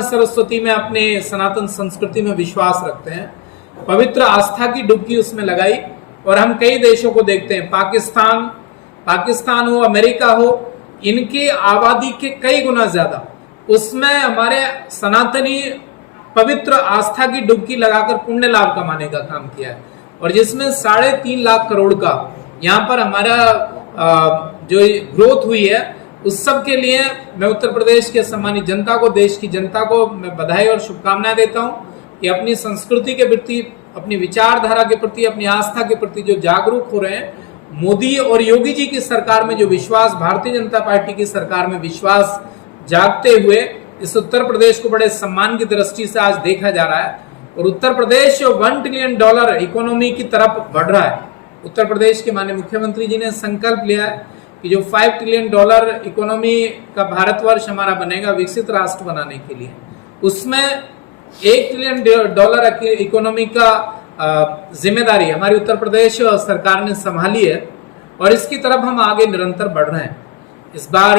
माँ सरस्वती में, अपने सनातन संस्कृति में विश्वास रखते हैं, पवित्र आस्था की डुबकी उसमें लगाई। और हम कई देशों को देखते हैं, पाकिस्तान हो, अमेरिका हो, इनकी आबादी के कई गुना ज्यादा उसमें हमारे सनातनी पवित्र आस्था की डुबकी लगाकर पुण्य लाभ कमाने का काम किया है। और जिसमें 3.5 लाख करोड़ का यहाँ पर हमारा जो ग्रोथ हुई है, उस सब के लिए मैं उत्तर प्रदेश के सम्मानित जनता को, देश की जनता को मैं बधाई और शुभकामनाएं देता हूँ कि अपनी संस्कृति के प्रति, अपनी विचारधारा के प्रति, अपनी आस्था के प्रति जो जागरूक हो रहे हैं, मोदी और योगी जी की सरकार में जो विश्वास, भारतीय जनता पार्टी की सरकार में विश्वास जागते हुए इस उत्तर प्रदेश को बड़े सम्मान की दृष्टि से आज देखा जा रहा है। और उत्तर प्रदेश $1 ट्रिलियन इकोनॉमी की तरफ बढ़ रहा है। उत्तर प्रदेश के माननीय मुख्यमंत्री जी ने संकल्प लिया है कि जो $5 ट्रिलियन इकोनॉमी का भारतवर्ष हमारा बनेगा, विकसित राष्ट्र बनाने के लिए, उसमें $1 ट्रिलियन इकोनॉमी का जिम्मेदारी हमारी उत्तर प्रदेश सरकार ने संभाली है। और इसकी तरफ हम आगे निरंतर बढ़ रहे हैं। इस बार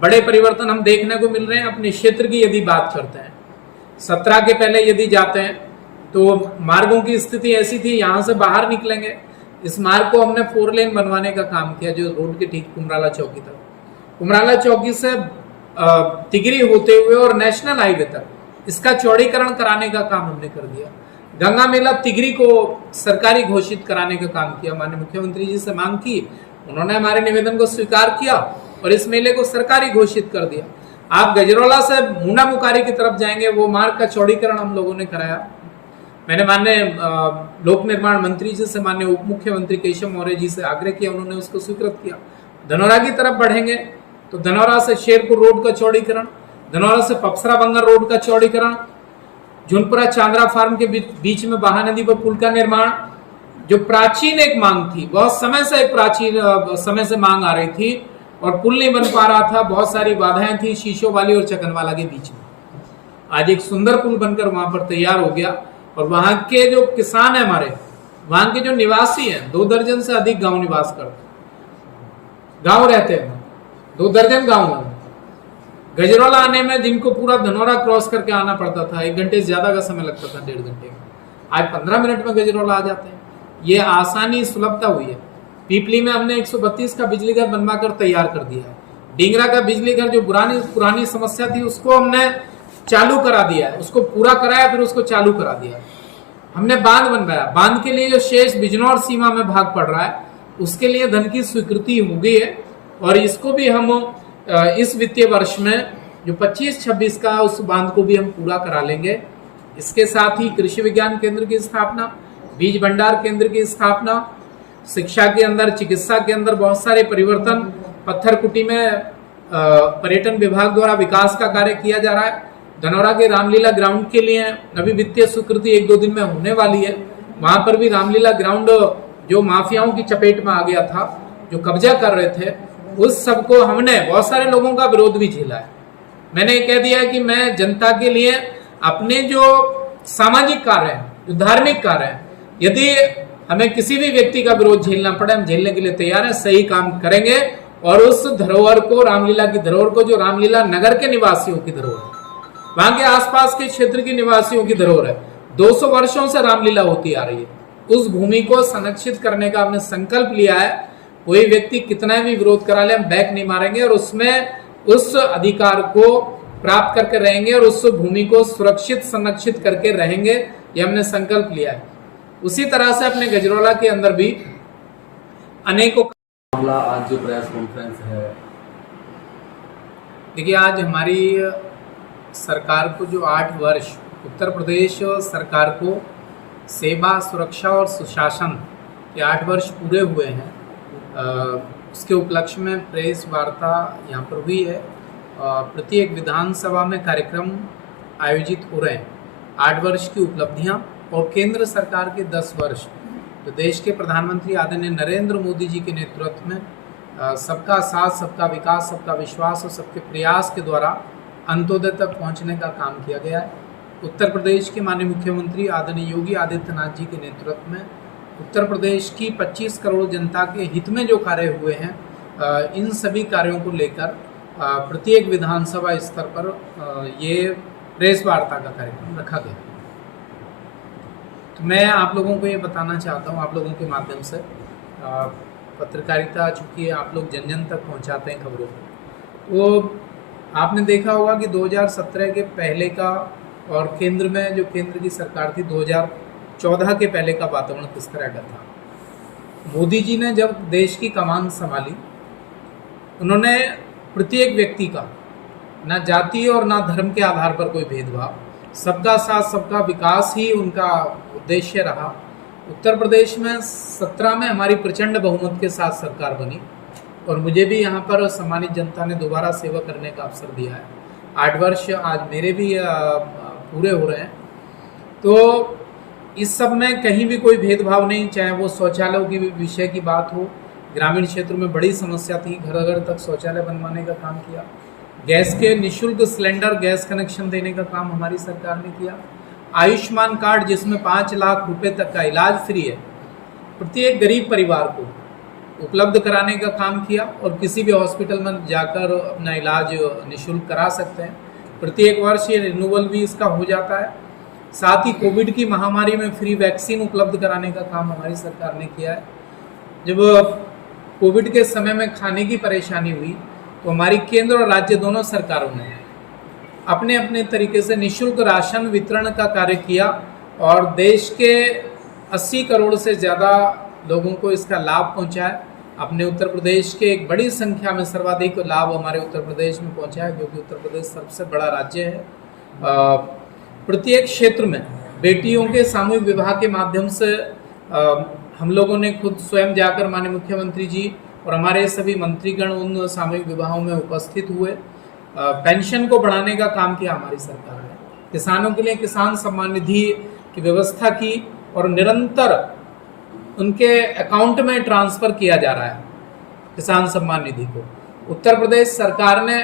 बड़े परिवर्तन हम देखने को मिल रहे हैं। अपने क्षेत्र की यदि बात करते हैं, 17 के पहले यदि जाते हैं तो मार्गों की स्थिति ऐसी थी, यहाँ से बाहर निकलेंगे, इस मार्ग को हमने 4 लेन बनवाने का काम किया, जो रोड के ठीक कुमराला चौकी तक, कुमराला चौकी से तिगरी होते हुए और नेशनल हाईवे तक इसका चौड़ीकरण कराने का काम हमने कर दिया। गंगा मेला तिगरी को सरकारी घोषित कराने का काम किया। माननीय मुख्यमंत्री जी से मांग की, उन्होंने हमारे निवेदन को स्वीकार किया और इस मेले को सरकारी घोषित कर दिया। आप गजरौला से मुंडा मुकारी की तरफ जाएंगे, वो मार्ग का चौड़ीकरण हम लोगों ने कराया। मैंने माननीय लोक निर्माण मंत्री जी से, माननीय उप मुख्यमंत्री केशव मौर्य जी से आग्रह किया, उन्होंने उसको स्वीकृत किया। धनौरा की तरफ बढ़ेंगे तो धनौरा से शेरपुर रोड का चौड़ीकरण, धनौरा से पपसरा बंगर रोड का चौड़ीकरण, झुनपुरा चांद्रा फार्म के बीच में बहा नदी पर पुल का निर्माण, जो प्राचीन एक मांग थी, बहुत समय से एक प्राचीन समय से मांग आ रही थी और पुल नहीं बन पा रहा था, बहुत सारी बाधाएं थी शीशो वाली और चकनवाला के बीच में। आज एक सुंदर पुल बनकर वहां पर तैयार हो गया। और वहां के जो किसान है हमारे, वहां के जो निवासी हैं, 2 दर्जन से अधिक गांव निवास करते, गांव रहते हैं, 2 दर्जन गांव हैं। गजरौला आने में जिनको पूरा धनौरा क्रॉस करके आना पड़ता था, 1 घंटे से ज्यादा का समय लगता था, 1.5 घंटे का, आज 15 मिनट में गजरौला आ जाते हैं। ये आसानी, सुलभता हुई है। पीपली में हमने 132 का बिजली घर बनवा कर तैयार कर दिया है। डिंगरा का बिजली घर जो पुरानी समस्या थी, उसको हमने चालू करा दिया है, उसको पूरा कराया, फिर उसको चालू करा दिया। हमने बांध बनवाया, बांध के लिए जो शेष बिजनौर सीमा में भाग पड़ रहा है, उसके लिए धन की स्वीकृति हो गई है। और इसको भी हम इस वित्तीय वर्ष में जो 25-26 का, उस बांध को भी हम पूरा करा लेंगे। इसके साथ ही कृषि विज्ञान केंद्र की स्थापना, बीज भंडार केंद्र की स्थापना, शिक्षा के अंदर, चिकित्सा के अंदर बहुत सारे परिवर्तन, पत्थरकुटी में पर्यटन विभाग द्वारा विकास का कार्य किया जा रहा है। धनौरा के रामलीला ग्राउंड के लिए अभी वित्तीय स्वीकृति 1-2 दिन में होने वाली है। वहां पर भी रामलीला ग्राउंड जो माफियाओं की चपेट में आ गया था, जो कब्जा कर रहे थे, उस सबको हमने, बहुत सारे लोगों का विरोध भी झेला है। मैंने कह दिया कि मैं जनता के लिए अपने जो सामाजिक कार्य हैं, जो धार्मिक कार्य हैं, यदि हमें किसी भी व्यक्ति का विरोध झेलना पड़े, हम झेलने के लिए तैयार हैं, सही काम करेंगे। और उस धरोहर को, रामलीला की धरोहर को, जो रामलीला नगर के निवासियों की धरोहर है, वहां के आसपास के क्षेत्र के निवासियों की धरोहर है, 200 वर्षों से रामलीला होती आ रही है, उस भूमि को संरक्षित करने का हमने संकल्प लिया है। कोई व्यक्ति कितना भी विरोध करा ले, हम बैक नहीं मारेंगे और उसमें उस अधिकार को प्राप्त करके रहेंगे और उस भूमि को सुरक्षित, संरक्षित करके रहेंगे, ये हमने संकल्प लिया है। उसी तरह से अपने गजरौला के अंदर भी अनेकों मामला, आज जो प्रेस कॉन्फ्रेंस है, देखिए आज हमारी सरकार को जो 8 वर्ष, उत्तर प्रदेश सरकार को सेवा, सुरक्षा और सुशासन के 8 वर्ष पूरे हुए हैं, उसके उपलक्ष्य में प्रेस वार्ता यहाँ पर हुई है। प्रत्येक विधानसभा में कार्यक्रम आयोजित हो रहे हैं। 8 वर्ष की उपलब्धियाँ और केंद्र सरकार के 10 वर्ष, तो देश के प्रधानमंत्री आदरणीय नरेंद्र मोदी जी के नेतृत्व में सबका साथ, सबका विकास, सबका विश्वास और सबके प्रयास के द्वारा अंत्योदय तक पहुंचने का काम किया गया है। उत्तर प्रदेश के माननीय मुख्यमंत्री आदरणीय योगी आदित्यनाथ जी के नेतृत्व में उत्तर प्रदेश की 25 करोड़ जनता के हित में जो कार्य हुए हैं, इन सभी कार्यों को लेकर प्रत्येक विधानसभा स्तर पर ये प्रेस वार्ता का कार्यक्रम रखा गया। तो मैं आप लोगों को ये बताना चाहता हूँ, आप लोगों के माध्यम से, पत्रकारिता चूँकि आप लोग जन जन तक पहुँचाते हैं खबरों को, वो आपने देखा होगा कि 2017 के पहले का और केंद्र में जो केंद्र की सरकार थी 2014 के पहले का वातावरण किस तरह का था। मोदी जी ने जब देश की कमान संभाली, उन्होंने प्रत्येक व्यक्ति का ना जाति और ना धर्म के आधार पर कोई भेदभाव, सबका साथ सबका विकास ही उनका उद्देश्य रहा। उत्तर प्रदेश में 17 में हमारी प्रचंड बहुमत के साथ सरकार बनी और मुझे भी यहाँ पर सम्मानित जनता ने दोबारा सेवा करने का अवसर दिया है। 8 वर्ष आज मेरे भी पूरे हो रहे हैं। तो इस सब में कहीं भी कोई भेदभाव नहीं, चाहे वो शौचालयों की विषय की बात हो, ग्रामीण क्षेत्र में बड़ी समस्या थी, घर घर तक शौचालय बनवाने का काम किया। गैस के निःशुल्क सिलेंडर गैस कनेक्शन देने का काम हमारी सरकार ने किया। आयुष्मान कार्ड जिसमें 5 लाख रुपए तक का इलाज फ्री है, प्रत्येक गरीब परिवार को उपलब्ध कराने का काम किया और किसी भी हॉस्पिटल में जाकर अपना इलाज निःशुल्क करा सकते हैं। प्रत्येक वर्ष ये रिन्यूअल भी इसका हो जाता है। साथ ही कोविड की महामारी में फ्री वैक्सीन उपलब्ध कराने का काम हमारी सरकार ने किया है। जब कोविड के समय में खाने की परेशानी हुई तो हमारी केंद्र और राज्य दोनों सरकारों ने अपने अपने तरीके से निःशुल्क राशन वितरण का कार्य किया और देश के 80 करोड़ से ज़्यादा लोगों को इसका लाभ पहुंचा है। अपने उत्तर प्रदेश के एक बड़ी संख्या में सर्वाधिक लाभ हमारे उत्तर प्रदेश में पहुंचा है, क्योंकि उत्तर प्रदेश सबसे बड़ा राज्य है। प्रत्येक क्षेत्र में बेटियों के सामूहिक विवाह के माध्यम से हम लोगों ने खुद स्वयं जाकर माननीय मुख्यमंत्री जी और हमारे सभी मंत्रीगण उन सामूहिक विवाहों में उपस्थित हुए। पेंशन को बढ़ाने का काम किया हमारी सरकार ने। किसानों के लिए किसान सम्मान निधि की व्यवस्था की और निरंतर उनके अकाउंट में ट्रांसफर किया जा रहा है किसान सम्मान निधि को। उत्तर प्रदेश सरकार ने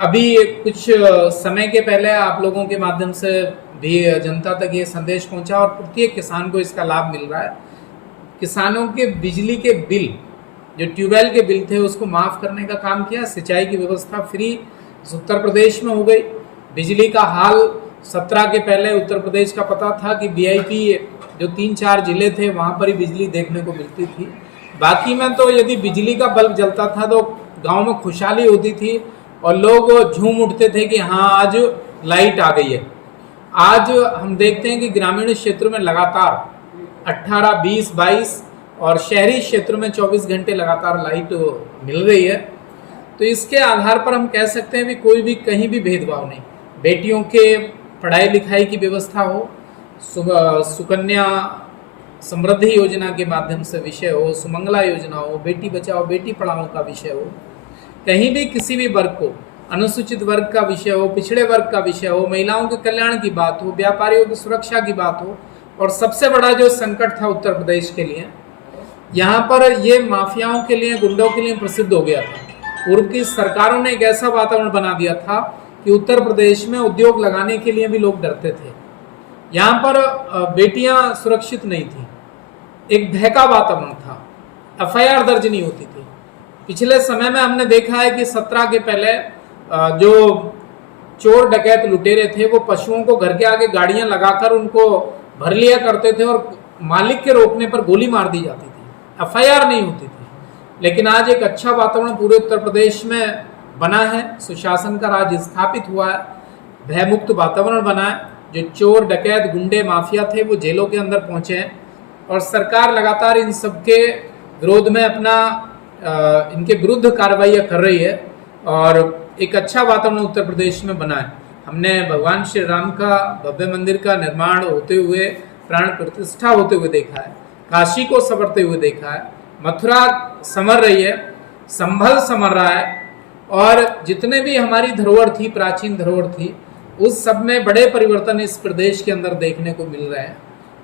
अभी कुछ समय के पहले आप लोगों के माध्यम से भी जनता तक ये संदेश पहुंचा और प्रत्येक किसान को इसका लाभ मिल रहा है। किसानों के बिजली के बिल, जो ट्यूबवेल के बिल थे, उसको माफ़ करने का काम किया। सिंचाई की व्यवस्था फ्री उत्तर प्रदेश में हो गई। बिजली का हाल 17 के पहले उत्तर प्रदेश का पता था कि वीआईपी जो 3-4 जिले थे वहाँ पर ही बिजली देखने को मिलती थी। बाकी में तो यदि बिजली का बल्ब जलता था तो गांव में खुशहाली होती थी और लोग झूम उठते थे कि हाँ आज लाइट आ गई है। आज हम देखते हैं कि ग्रामीण क्षेत्र में लगातार 18, 20, 22 और शहरी क्षेत्र में 24 घंटे लगातार लाइट मिल रही है। तो इसके आधार पर हम कह सकते हैं कि कोई भी कहीं भी भेदभाव नहीं। बेटियों के पढ़ाई लिखाई की व्यवस्था हो, सुकन्या समृद्धि योजना के माध्यम से विषय हो, सुमंगला योजना हो, बेटी बचाओ बेटी पढ़ाओ का विषय हो, कहीं भी किसी भी वर्ग को, अनुसूचित वर्ग का विषय हो, पिछड़े वर्ग का विषय हो, महिलाओं के कल्याण की बात हो, व्यापारियों की सुरक्षा की बात हो, और सबसे बड़ा जो संकट था उत्तर प्रदेश के लिए, यहाँ पर ये माफियाओं के लिए, गुंडों के लिए प्रसिद्ध हो गया था। पूर्व की सरकारों ने एक ऐसा वातावरण बना दिया था कि उत्तर प्रदेश में उद्योग लगाने के लिए भी लोग डरते थे। यहाँ पर बेटियां सुरक्षित नहीं थी, एक भय का वातावरण था, एफआईआर दर्ज नहीं होती थी। पिछले समय में हमने देखा है कि 17 के पहले जो चोर डकैत लुटेरे थे वो पशुओं को घर के आगे गाड़ियां लगाकर उनको भर लिया करते थे और मालिक के रोकने पर गोली मार दी जाती थी, एफआईआर नहीं होती थी। लेकिन आज एक अच्छा वातावरण पूरे उत्तर प्रदेश में बना है, सुशासन का राज स्थापित हुआ है, भयमुक्त वातावरण बना है। जो चोर डकैत गुंडे माफिया थे वो जेलों के अंदर पहुंचे हैं और सरकार लगातार इन सबके विरोध में अपना इनके विरुद्ध कार्रवाइयाँ कर रही है और एक अच्छा वातावरण उत्तर प्रदेश में बना है। हमने भगवान श्री राम का भव्य मंदिर का निर्माण होते हुए, प्राण प्रतिष्ठा होते हुए देखा है, काशी को संवरते हुए देखा है, मथुरा संवर रही है, संभल संवर रहा है और जितने भी हमारी धरोहर थी, प्राचीन धरोहर थी, उस सब में बड़े परिवर्तन इस प्रदेश के अंदर देखने को मिल रहे हैं।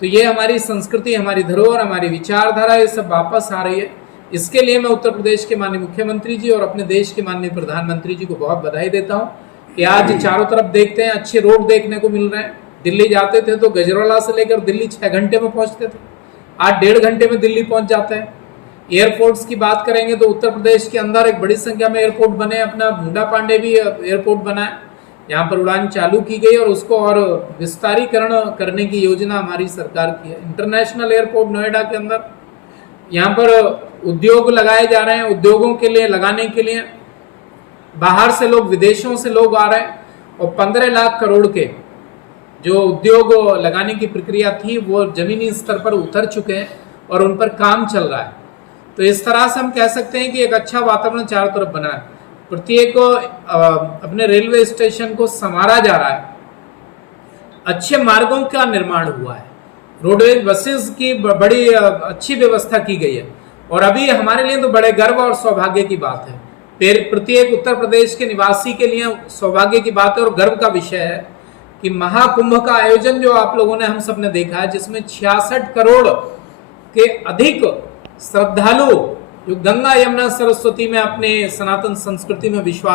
तो ये हमारी संस्कृति, हमारी धरोहर, हमारी विचारधारा, ये सब वापस आ रही है। इसके लिए मैं उत्तर प्रदेश के माननीय मुख्यमंत्री जी और अपने देश के माननीय प्रधानमंत्री जी को बहुत बधाई देता हूँ कि आज चारों तरफ देखते हैं अच्छे रोड देखने को मिल रहे हैं। दिल्ली जाते थे तो गजरौला से लेकर दिल्ली 6 घंटे में पहुँचते थे, आज 1.5 घंटे में दिल्ली पहुँच जाते हैं। एयरपोर्ट्स की बात करेंगे तो उत्तर प्रदेश के अंदर एक बड़ी संख्या में एयरपोर्ट बने, अपना मुंडा पांडे भी एयरपोर्ट बना है, यहाँ पर उड़ान चालू की गई और उसको और विस्तारीकरण करने की योजना हमारी सरकार की है। इंटरनेशनल एयरपोर्ट नोएडा के अंदर, यहाँ पर उद्योग लगाए जा रहे हैं, उद्योगों के लिए लगाने के लिए बाहर से लोग, विदेशों से लोग आ रहे हैं और 15 लाख करोड़ के जो उद्योग लगाने की प्रक्रिया थी वो जमीनी स्तर पर उतर चुके हैं और उन पर काम चल रहा है। तो इस तरह से हम कह सकते हैं कि एक अच्छा वातावरण चारों तरफ बना है। प्रत्येक अपने रेलवे स्टेशन को संवारा जा रहा है, अच्छे मार्गों का निर्माण हुआ है, रोडवेज बसेस की बड़ी अच्छी व्यवस्था की गई है और अभी हमारे लिए तो बड़े गर्व और सौभाग्य की बात है, प्रत्येक उत्तर प्रदेश के निवासी के लिए सौभाग्य की बात है और गर्व का विषय है कि महाकुंभ का आयोजन जो आप लोगों ने, हम सब ने देखा है, जिसमें 66 करोड़ के अधिक श्रद्धालु जो गंगा यमुना सरस्वती में अपने सनातन संस्कृति में विश्वास